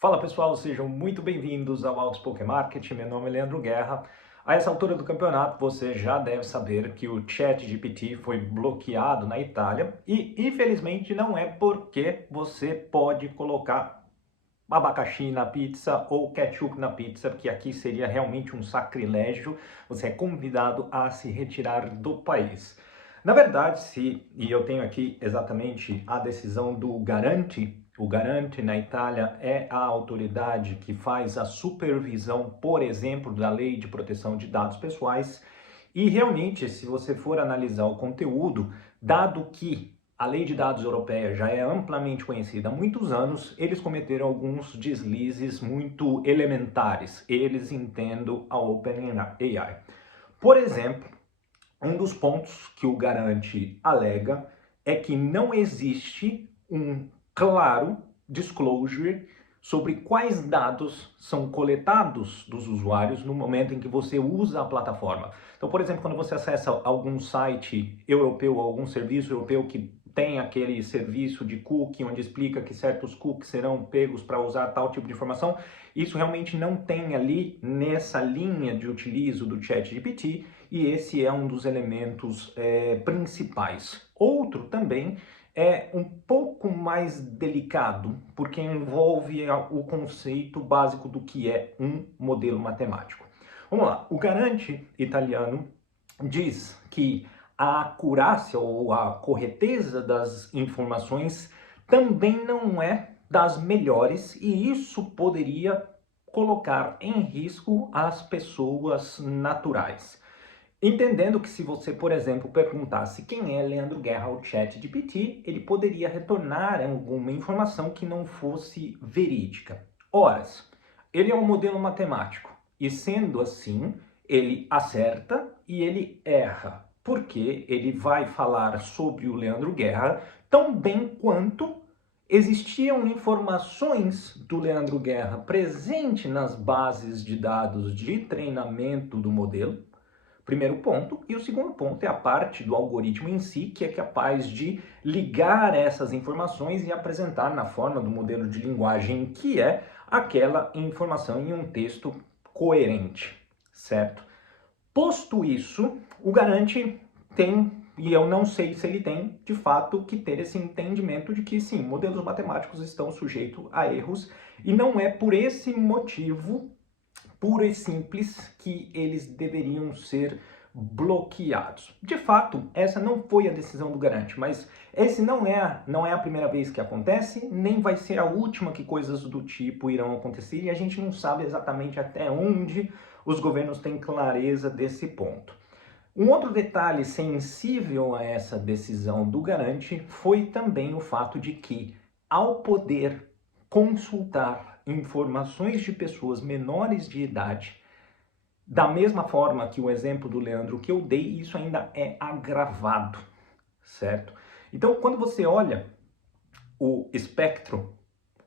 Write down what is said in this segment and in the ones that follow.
Fala pessoal, sejam muito bem-vindos ao Outspoken Marketing. Meu nome é Leandro Guerra. A essa altura do campeonato, você já deve saber que o ChatGPT foi bloqueado na Itália e, infelizmente, não é porque você pode colocar abacaxi na pizza ou ketchup na pizza, que aqui seria realmente um sacrilégio. Você é convidado a se retirar do país. Na verdade, e eu tenho aqui exatamente a decisão do Garante. O Garante na Itália é a autoridade que faz a supervisão, por exemplo, da Lei de Proteção de Dados Pessoais. E realmente, se você for analisar o conteúdo, dado que a Lei de Dados Europeia já é amplamente conhecida há muitos anos, eles cometeram alguns deslizes muito elementares. Eles entendem a OpenAI. Por exemplo, um dos pontos que o Garante alega é que não existe um claro disclosure sobre quais dados são coletados dos usuários no momento em que você usa a plataforma. Então, por exemplo, quando você acessa algum site europeu, algum serviço europeu que tem aquele serviço de cookie, onde explica que certos cookies serão pegos para usar tal tipo de informação, isso realmente não tem ali nessa linha de utilizo do ChatGPT, e esse é um dos elementos principais. Outro também é um pouco mais delicado, porque envolve o conceito básico do que é um modelo matemático. Vamos lá, o Garante italiano diz que a acurácia ou a correteza das informações também não é das melhores e isso poderia colocar em risco as pessoas naturais. Entendendo que se você, por exemplo, perguntasse quem é Leandro Guerra ao ChatGPT, ele poderia retornar alguma informação que não fosse verídica. Ora, ele é um modelo matemático e sendo assim, ele acerta e ele erra, porque ele vai falar sobre o Leandro Guerra tão bem quanto existiam informações do Leandro Guerra presente nas bases de dados de treinamento do modelo. Primeiro ponto. E o segundo ponto é a parte do algoritmo em si, que é capaz de ligar essas informações e apresentar na forma do modelo de linguagem que é aquela informação em um texto coerente, certo? Posto isso, o Garante tem, e eu não sei se ele tem, de fato, que ter esse entendimento de que, sim, modelos matemáticos estão sujeitos a erros, e não é por esse motivo puro e simples que eles deveriam ser bloqueados. De fato, essa não foi a decisão do Garante, mas esse não é a primeira vez que acontece, nem vai ser a última que coisas do tipo irão acontecer, e a gente não sabe exatamente até onde os governos têm clareza desse ponto. Um outro detalhe sensível a essa decisão do Garante foi também o fato de que, ao poder consultar informações de pessoas menores de idade, da mesma forma que o exemplo do Leandro que eu dei, isso ainda é agravado, certo? Então, quando você olha o espectro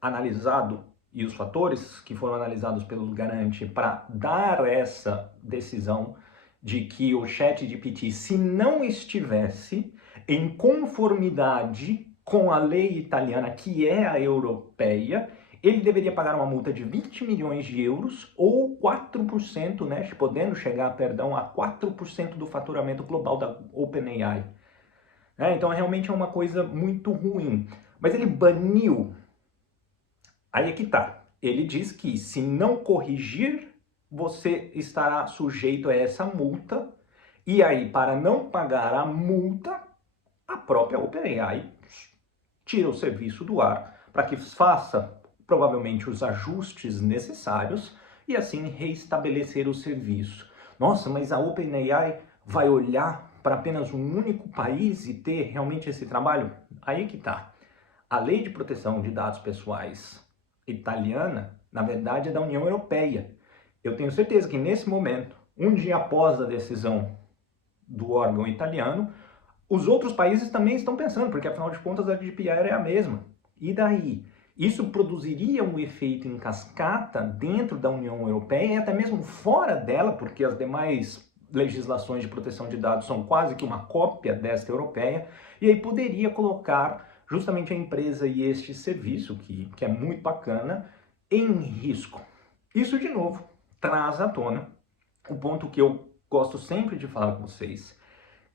analisado e os fatores que foram analisados pelo Garante para dar essa decisão de que o ChatGPT, se não estivesse em conformidade com a lei italiana, que é a europeia, ele deveria pagar uma multa de 20 milhões de euros ou 4%, né, podendo chegar, perdão, a 4% do faturamento global da OpenAI. Então, realmente é uma coisa muito ruim. Mas ele baniu. Aí é que tá. Ele diz que se não corrigir, você estará sujeito a essa multa. E aí, para não pagar a multa, a própria OpenAI tira o serviço do ar para que faça provavelmente os ajustes necessários e assim reestabelecer o serviço. Nossa, mas a OpenAI vai olhar para apenas um único país e ter realmente esse trabalho? Aí que tá. A Lei de Proteção de Dados Pessoais italiana, na verdade, é da União Europeia. Eu tenho certeza que nesse momento, um dia após a decisão do órgão italiano, os outros países também estão pensando, porque afinal de contas a GDPR é a mesma. E daí? Isso produziria um efeito em cascata dentro da União Europeia e até mesmo fora dela, porque as demais legislações de proteção de dados são quase que uma cópia desta europeia, e aí poderia colocar justamente a empresa e este serviço, que é muito bacana, em risco. Isso, de novo, traz à tona o ponto que eu gosto sempre de falar com vocês,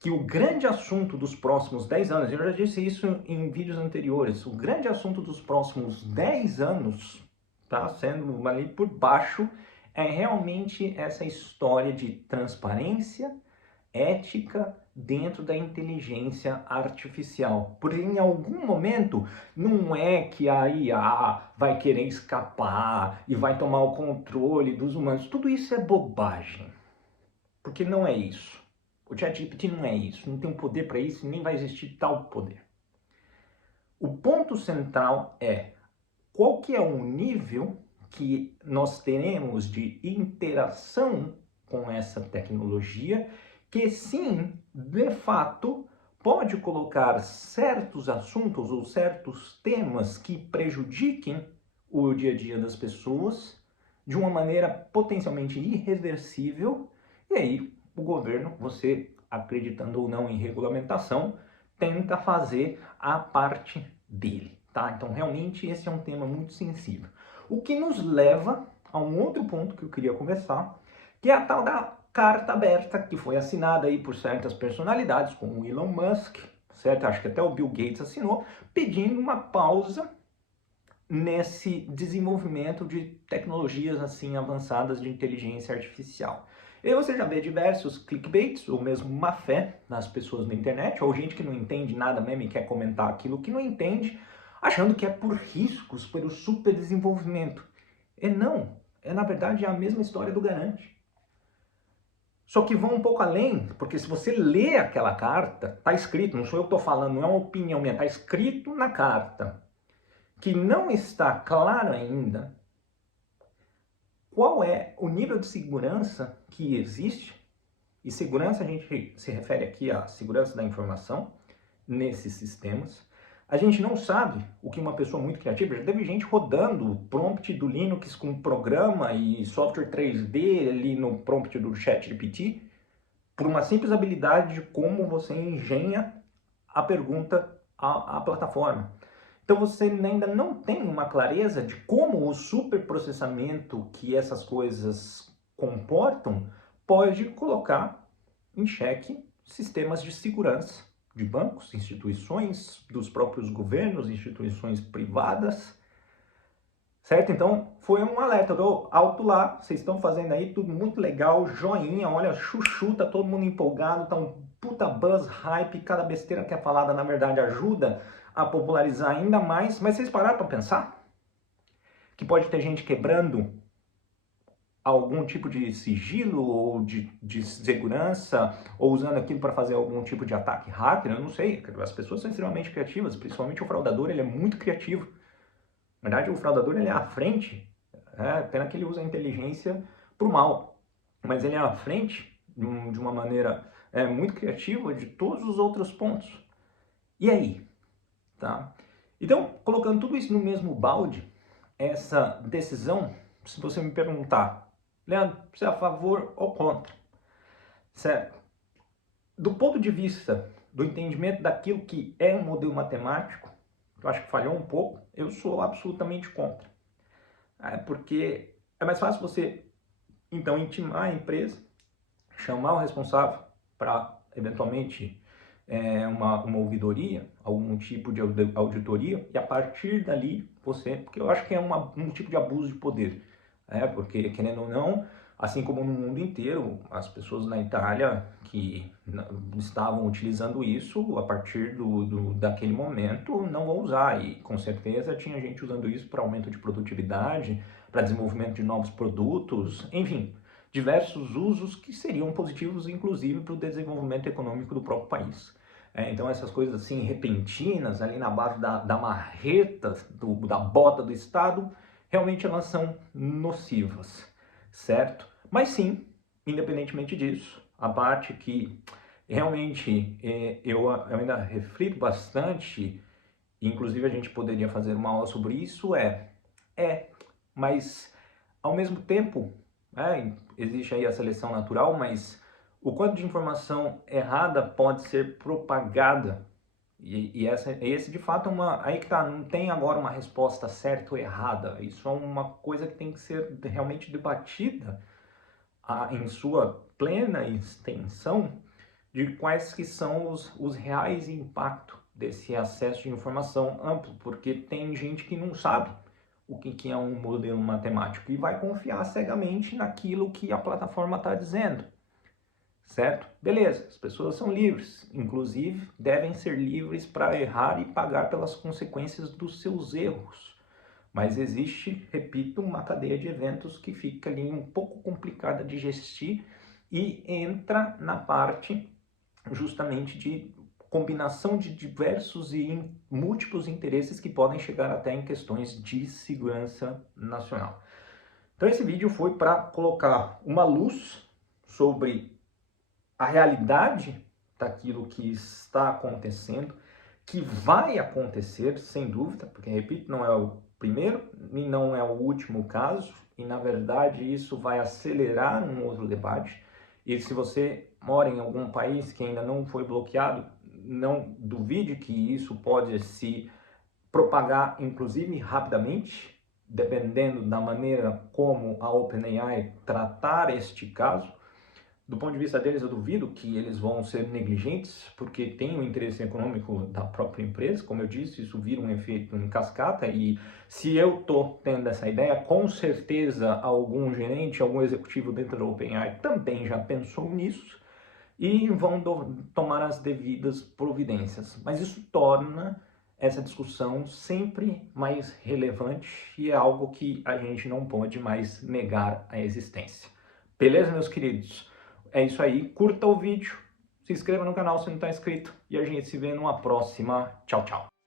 que o grande assunto dos próximos 10 anos, eu já disse isso em vídeos anteriores, o grande assunto dos próximos 10 anos, tá sendo ali por baixo, é realmente essa história de transparência, ética dentro da inteligência artificial. Porque em algum momento não é que a IA vai querer escapar e vai tomar o controle dos humanos. Tudo isso é bobagem. Porque não é isso. O ChatGPT não é isso, não tem um poder para isso e nem vai existir tal poder. O ponto central é qual que é o nível que nós teremos de interação com essa tecnologia, que sim, de fato, pode colocar certos assuntos ou certos temas que prejudiquem o dia a dia das pessoas de uma maneira potencialmente irreversível, e aí o governo, você acreditando ou não em regulamentação, tenta fazer a parte dele, tá? Então realmente esse é um tema muito sensível. O que nos leva a um outro ponto que eu queria conversar, que é a tal da carta aberta que foi assinada aí por certas personalidades, como o Elon Musk, certo? Acho que até o Bill Gates assinou, pedindo uma pausa nesse desenvolvimento de tecnologias assim avançadas de inteligência artificial. E você já vê diversos clickbaits, ou mesmo má fé nas pessoas na internet, ou gente que não entende nada mesmo e quer comentar aquilo que não entende, achando que é por riscos, pelo super desenvolvimento. E não, na verdade é a mesma história do garante. Só que vão um pouco além, porque se você lê aquela carta, está escrito, não sou eu que estou falando, não é uma opinião minha, está escrito na carta, que não está claro ainda qual é o nível de segurança que existe, e segurança a gente se refere aqui à segurança da informação nesses sistemas. A gente não sabe o que uma pessoa muito criativa, já teve gente rodando o prompt do Linux com programa e software 3D ali no prompt do ChatGPT, por uma simples habilidade de como você engenha a pergunta à plataforma. Então você ainda não tem uma clareza de como o superprocessamento que essas coisas comportam pode colocar em xeque sistemas de segurança de bancos, instituições, dos próprios governos, instituições privadas, certo? Então foi um alerta, alto lá, vocês estão fazendo aí tudo muito legal, joinha, olha, chuchu, tá todo mundo empolgado, tá um puta buzz, hype, cada besteira que é falada na verdade ajuda a popularizar ainda mais, mas vocês pararam para pensar que pode ter gente quebrando algum tipo de sigilo ou de segurança, ou usando aquilo para fazer algum tipo de ataque hacker, eu não sei, as pessoas são extremamente criativas, principalmente o fraudador, ele é muito criativo. Na verdade, o fraudador ele é à frente, pena que ele usa a inteligência para o mal, mas ele é à frente de uma maneira muito criativa de todos os outros pontos. E aí? Tá? Então, colocando tudo isso no mesmo balde, essa decisão, se você me perguntar, Leandro, você é a favor ou contra? Certo? Do ponto de vista do entendimento daquilo que é um modelo matemático, eu acho que falhou um pouco, eu sou absolutamente contra. Porque é mais fácil você, então, intimar a empresa, chamar o responsável para, eventualmente, uma ouvidoria, algum tipo de auditoria, e a partir dali você, porque eu acho que é um tipo de abuso de poder, porque querendo ou não, assim como no mundo inteiro, as pessoas na Itália que estavam utilizando isso, a partir daquele momento, não vão usar, e com certeza tinha gente usando isso para aumento de produtividade, para desenvolvimento de novos produtos, enfim, diversos usos que seriam positivos, inclusive, para o desenvolvimento econômico do próprio país. Então essas coisas assim repentinas, ali na base da marreta, da bota do Estado, realmente elas são nocivas, certo? Mas sim, independentemente disso, a parte que realmente eu ainda reflito bastante, inclusive a gente poderia fazer uma aula sobre isso, mas ao mesmo tempo, existe aí a seleção natural, mas o quanto de informação errada pode ser propagada Esse de fato é uma... Aí que tá, não tem agora uma resposta certa ou errada. Isso é uma coisa que tem que ser realmente debatida em sua plena extensão, de quais que são os reais impactos desse acesso de informação amplo, porque tem gente que não sabe o que é um modelo matemático e vai confiar cegamente naquilo que a plataforma está dizendo, certo? Beleza, as pessoas são livres, inclusive devem ser livres para errar e pagar pelas consequências dos seus erros. Mas existe, repito, uma cadeia de eventos que fica ali um pouco complicada de gestir e entra na parte justamente de combinação de diversos e múltiplos interesses que podem chegar até em questões de segurança nacional. Então esse vídeo foi para colocar uma luz sobre a realidade daquilo que está acontecendo, que vai acontecer, sem dúvida, porque, repito, não é o primeiro e não é o último caso, e na verdade isso vai acelerar um outro debate. E se você mora em algum país que ainda não foi bloqueado, não duvide que isso pode se propagar, inclusive rapidamente, dependendo da maneira como a OpenAI tratar este caso. Do ponto de vista deles, eu duvido que eles vão ser negligentes, porque tem o interesse econômico da própria empresa. Como eu disse, isso vira um efeito em cascata, e se eu estou tendo essa ideia, com certeza algum gerente, algum executivo dentro da OpenAI também já pensou nisso e vão tomar as devidas providências. Mas isso torna essa discussão sempre mais relevante e é algo que a gente não pode mais negar a existência. Beleza, meus queridos? É isso aí, curta o vídeo, se inscreva no canal se não está inscrito e a gente se vê numa próxima. Tchau, tchau.